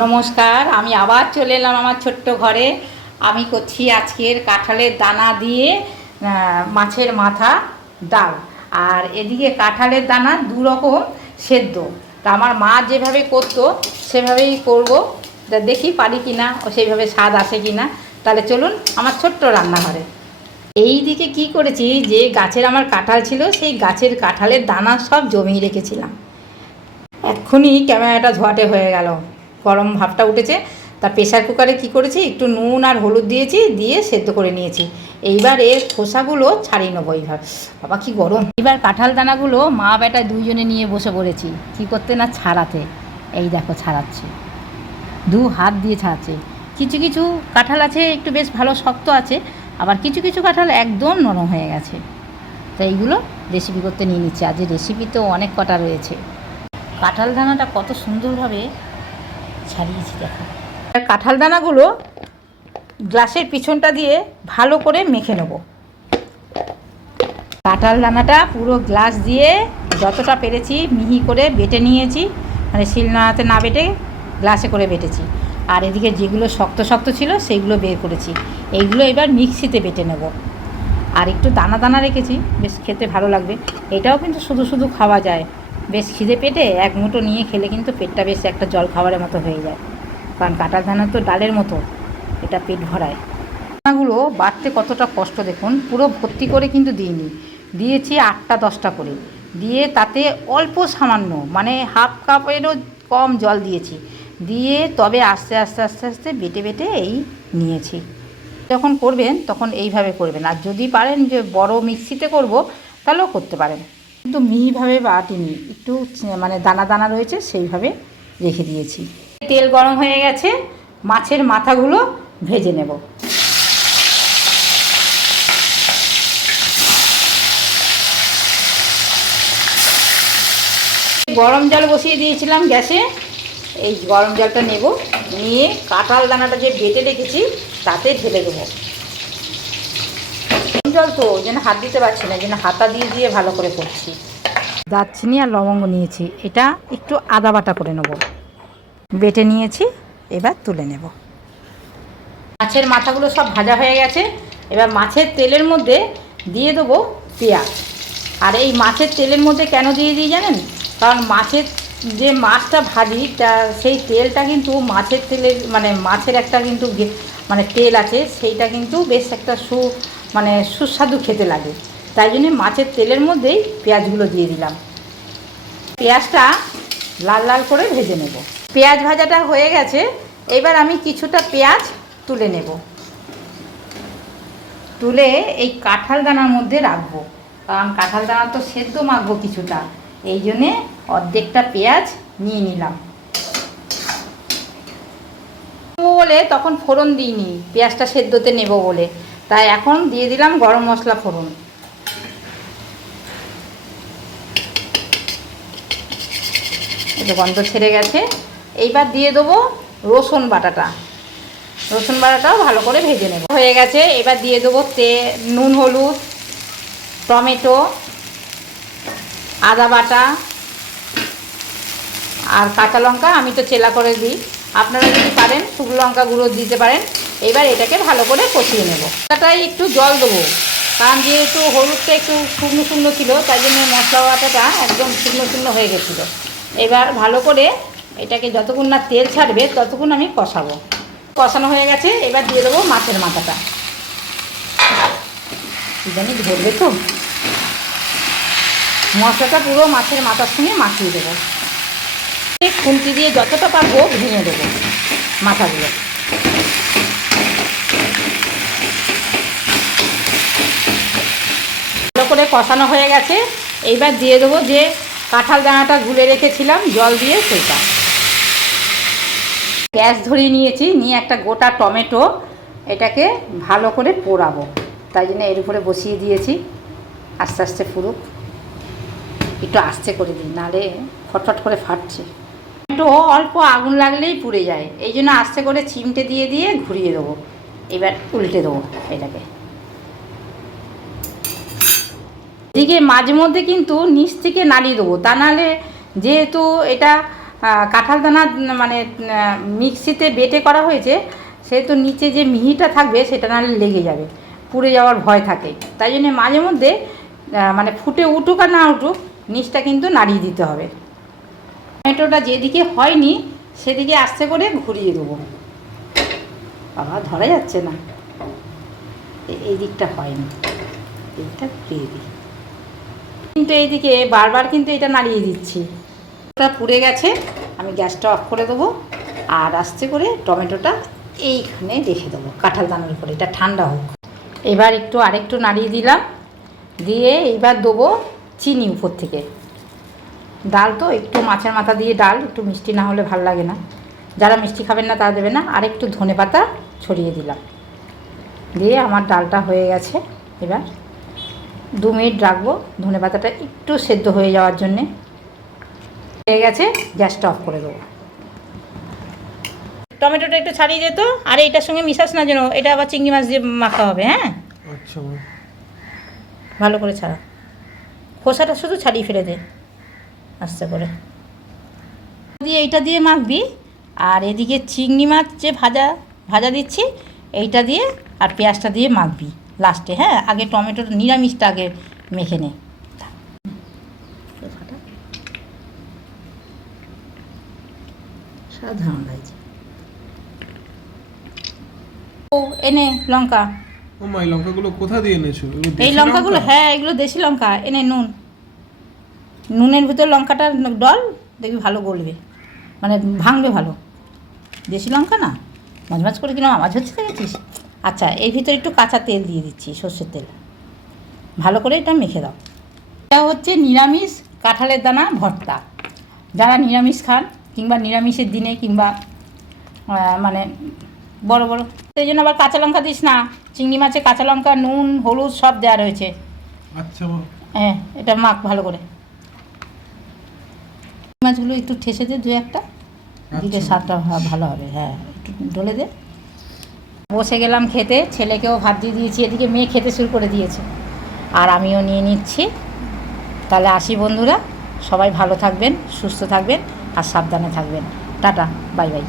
নমস্কার, আমি আবার চলে এলাম আমার ছোট্ট ঘরে। আমি করছি আজকের কাঁঠালের দানা দিয়ে মাছের মাথা ডাল। আর এদিকে কাঁঠালের দানা দু রকম সেদ্ধ। তা আমার মা যেভাবে করতো সেভাবেই করব, দেখি পারি কি না, ও সেইভাবে স্বাদ আসে কি না। তাহলে চলুন আমার ছোট্ট রান্নাঘরে। এই দিকে কী করেছি, যে গাছের আমার কাঁঠাল ছিল সেই গাছের কাঁঠালের দানা সব জমিয়ে রেখেছিলাম। এক্ষুনি ক্যামেরাটা ধোয়াটে হয়ে গেল, গরম ভাবটা উঠেছে। তা প্রেশার কুকারে কী করেছি, একটু নুন আর হলুদ দিয়েছি, দিয়ে সেদ্ধ করে নিয়েছি। এইবার এর খোসাগুলো ছাড়িয়ে নেবো। এইভাবে বাবা কি গরম। এবার কাঁঠাল দানাগুলো মা বেটা দুইজনে নিয়ে বসে পড়েছি কী করতে না ছাড়াতে। এই দেখো ছাড়াচ্ছে, দু হাত দিয়ে ছাড়াচ্ছে। কিছু কিছু কাঁঠাল আছে একটু বেশ ভালো শক্ত আছে, আবার কিছু কিছু কাঁঠাল একদম নরম হয়ে গেছে। তো এইগুলো রেসিপি করতে নিয়ে নিচ্ছে। আজ রেসিপি তো অনেক কটা রয়েছে। কাঁঠাল দানাটা কত সুন্দরভাবে ছাড়িয়েছি দেখো। কাঁঠাল দানাগুলো গ্লাসের পিছনটা দিয়ে ভালো করে মেখে নেব। কাঁঠাল দানাটা পুরো গ্লাস দিয়ে যতটা পেরেছি মিহি করে বেটে নিয়েছি, মানে শিলনোড়াতে না বেটে গ্লাসে করে বেটেছি। আর এদিকে যেগুলো শক্ত শক্ত ছিল সেইগুলো বের করেছি। এইগুলো এবার মিক্সিতে বেটে নেব। আর একটু দানা দানা রেখেছি, বেশ খেতে ভালো লাগবে। এটাও কিন্তু শুধু শুধু খাওয়া যায়, বেশ খিদে পেটে এক মুঠো নিয়ে খেলে কিন্তু পেটটা বেশ একটা জল খাবারের মতো হয়ে যায়। কারণ কাঁঠাল দানা তো ডালের মতো, এটা পেট ভরায়। দানাগুলো বাড়তে কতটা কষ্ট দেখুন, পুরো ভর্তি করে কিন্তু দিইনি, দিয়েছি 8-10টা করে, দিয়ে তাতে অল্প সামান্য মানে হাফ কাপেরও কম জল দিয়েছি, দিয়ে তবে আস্তে আস্তে আস্তে আস্তে বেটে বেটে এই নিয়েছি। যখন করবেন তখন এইভাবে করবেন। আর যদি পারেন যে বড় মিক্সিতে করব তাহলেও করতে পারেন, কিন্তু মিহিভাবে বাটিনি, একটু মানে দানা দানা রয়েছে সেইভাবে রেখে দিয়েছি। তেল গরম হয়ে গেছে, মাছের মাথাগুলো ভেজে নেব। গরম জল বসিয়ে দিয়েছিলাম গ্যাসে, এই গরম জলটা নেব, নিয়ে কাঁঠাল দানাটা যে বেটে রেখেছি তাতে ঢেলে দেবো। জল তো ওই জন্য হাত দিতে পারছি না, এই জন্য হাতা দিয়ে দিয়ে ভালো করে করছি। দারচিনি আর লবঙ্গ নিয়েছি, এটা একটু আদা বাটা করে নেব, বেটে নিয়েছি। এবার তুলে নেব। মাছের মাথাগুলো সব ভাজা হয়ে গেছে। এবার মাছের তেলের মধ্যে দিয়ে দেবো পেঁয়াজ। আর এই মাছের তেলের মধ্যে কেন দিয়ে দিই জানেন? কারণ মাছের যে মাছটা ভাজি তা সেই তেলটা কিন্তু মাছের তেলের মানে মাছের একটা কিন্তু মানে তেল আছে, সেইটা কিন্তু বেশ একটা মানে সুস্বাদু খেতে লাগে। তাই জন্যে মাছের তেলের মধ্যেই পেঁয়াজগুলো দিয়ে দিলাম। পেঁয়াজটা লাল লাল করে ভেজে নেব। পেঁয়াজ ভাজাটা হয়ে গেছে, এবার আমি কিছুটা পেঁয়াজ তুলে নেব, তুলে এই কাঁঠাল দানার মধ্যে রাখবো। কারণ কাঁঠাল দানা তো সেদ্ধ মাখবো কিছুটা, এই জন্যে অর্ধেকটা পেঁয়াজ নিয়ে নিলাম। বলে তখন ফোড়ন দিইনি, পেঁয়াজটা সেদ্ধতে নেব বলে, তাই এখন দিয়ে দিলাম গরম মশলা ফোড়ন। এটা গন্ধ ছেড়ে গেছে। এইবার দিয়ে দেবো রসুন বাটাটা, রসুন বাটাটাও ভালো করে ভেজে নেব। হয়ে গেছে, এবার দিয়ে দেবো নুন হলুদ, টমেটো, আদা বাটা আর কাঁচা লঙ্কা। আমি তো চেলা করে দিই, আপনারা যদি পারেন শুকনো লঙ্কা গুঁড়ো দিতে পারেন। এবার এটাকে ভালো করে কষিয়ে নেব। এটাই একটু জল দেবো, কারণ যেহেতু হলুদটা একটু শুকনো শুকনো ছিল, তাই জন্য মশলা বাটাটা একদম শুকনো শুকনো হয়ে গেছিলো। এবার ভালো করে এটাকে যতক্ষণ না তেল ছাড়বে ততক্ষণ আমি কষাবো। কষানো হয়ে গেছে, এবার দিয়ে দেবো মাছের মাথাটা। জানি ধরবে তো, মশলাটা পুরো মাছের মাথার সঙ্গে মাখিয়ে দেবো। খুন্তি দিয়ে যতটা পারবো ভেঙে দেবো মাথাগুলো। ভালো করে কষানো হয়ে গেছে, এইবার দিয়ে দেবো যে কাঁঠাল দানাটা গুলে রেখেছিলাম জল দিয়ে সেটা। গ্যাস ধরিয়ে নিয়েছি, নিয়ে একটা গোটা টমেটো এটাকে ভালো করে পোড়াবো, তাই জন্য এর উপরে বসিয়ে দিয়েছি। আস্তে আস্তে ফুরুক, একটু আস্তে করে দিই, নাহলে ফটফট করে ফাটছে। একটু অল্প আগুন লাগলেই পুড়ে যায়, এই জন্য আস্তে করে চিমটে দিয়ে দিয়ে ঘুরিয়ে দেবো। এবার উল্টে দেবো এটাকে। এদিকে মাঝে মধ্যে কিন্তু নিচ থেকে নাড়িয়ে দেবো, তা নাহলে যেহেতু এটা কাঁঠাল দানা মানে মিক্সিতে বেটে করা হয়েছে, সেহেতু নিচে যে মিহিটা থাকবে সেটা নাহলে লেগে যাবে, পুড়ে যাওয়ার ভয় থাকে। তাই জন্য মাঝে মধ্যে মানে ফুটে উঠুক আর না উঠুক নিচটা কিন্তু নাড়িয়ে দিতে হবে। টমেটোটা যেদিকে হয়নি সেদিকে আস্তে করে ঘুরিয়ে দেবো। বাবা ধরা যাচ্ছে না, এই দিকটা হয়নি, এইটা ঘুরিয়ে দিই। কিন্তু এইদিকে বারবার কিন্তু এটা নাড়িয়ে দিচ্ছি। ওটা পুড়ে গেছে, আমি গ্যাসটা অফ করে দেবো আর আস্তে করে টমেটোটা এইখানে রেখে দেবো কাঁঠাল দানার উপরে, এটা ঠান্ডা হোক। এবার আরেকটু নাড়িয়ে দিলাম, দিয়ে এইবার দেবো চিনি উপর থেকে। ডাল তো একটু মাছের মাথা দিয়ে ডাল, একটু মিষ্টি না হলে ভালো লাগে না, যারা মিষ্টি খাবেন না তারা দেবে না। আর একটু ধনেপাতা ছড়িয়ে দিলাম, দিয়ে আমার ডালটা হয়ে গেছে। এবার 2 মিনিট রাখবো ধনেপাতাটা একটু সেদ্ধ হয়ে যাওয়ার জন্যে। হয়ে গেছে, গ্যাসটা অফ করে দেবো। টমেটোটা একটু ছাড়িয়ে যেত, আর এইটার সঙ্গে মিশাস না যেন, এটা আবার চিংড়ি মাছ দিয়ে মাখা হবে। হ্যাঁ আচ্ছা, ভালো করে ছাড়া, খোসাটা শুধু ছাড়িয়ে ফেলে দে আস্তে করে দিয়ে। এইটা দিয়ে মাখবি, আর এদিকে চিংড়ি মাছ যে ভাজা দিচ্ছি এইটা দিয়ে আর পেঁয়াজটা দিয়ে মাখবি লাস্টে। হ্যাঁ, আগে টমেটোর নিরামিষটা আগে মেখে নে। সাধারণ লাগছে। ও এনে লঙ্কা, ও মাই লঙ্কাগুলো কোথা দিয়ে এনেছো? এই লঙ্কাগুলো, হ্যাঁ এগুলো দেশি লঙ্কা। এনে নুনের ভিতর লঙ্কাটা ডল, দেখবি ভালো গলবে, মানে ভাঙবে ভালো। দেশি লঙ্কা না, মাঝ করে কিনা আওয়াজ হচ্ছে দেখেছিস। আচ্ছা, এর ভিতরে একটু কাঁচা তেল দিয়ে দিচ্ছি, সর্ষের তেল। ভালো করে এটা মেখে দাও। এটা হচ্ছে নিরামিষ কাঁঠালের দানা ভর্তা। যারা নিরামিষ খান কিংবা নিরামিষের দিনে কিংবা মানে বড় সেই জন্য আবার কাঁচা লঙ্কা দিস না। চিংড়ি মাছে কাঁচা লঙ্কা, নুন, হলুদ সব দেওয়া রয়েছে। আচ্ছা, হ্যাঁ, এটা মাখ ভালো করে। মাছগুলো একটু ঠেসে দে, 2-1টা দিলে স্বাদটা ভালো হবে। হ্যাঁ, একটু ঢলে দে। বসে গেলাম খেতে, ছেলেকেও ভাত দিয়ে দিয়েছি, এদিকে মেয়ে খেতে শুরু করে দিয়েছে, আর আমিও নিয়ে নিচ্ছি। তাহলে আসি বন্ধুরা, সবাই ভালো থাকবেন, সুস্থ থাকবেন আর সাবধানে থাকবেন। Tata, bye bye.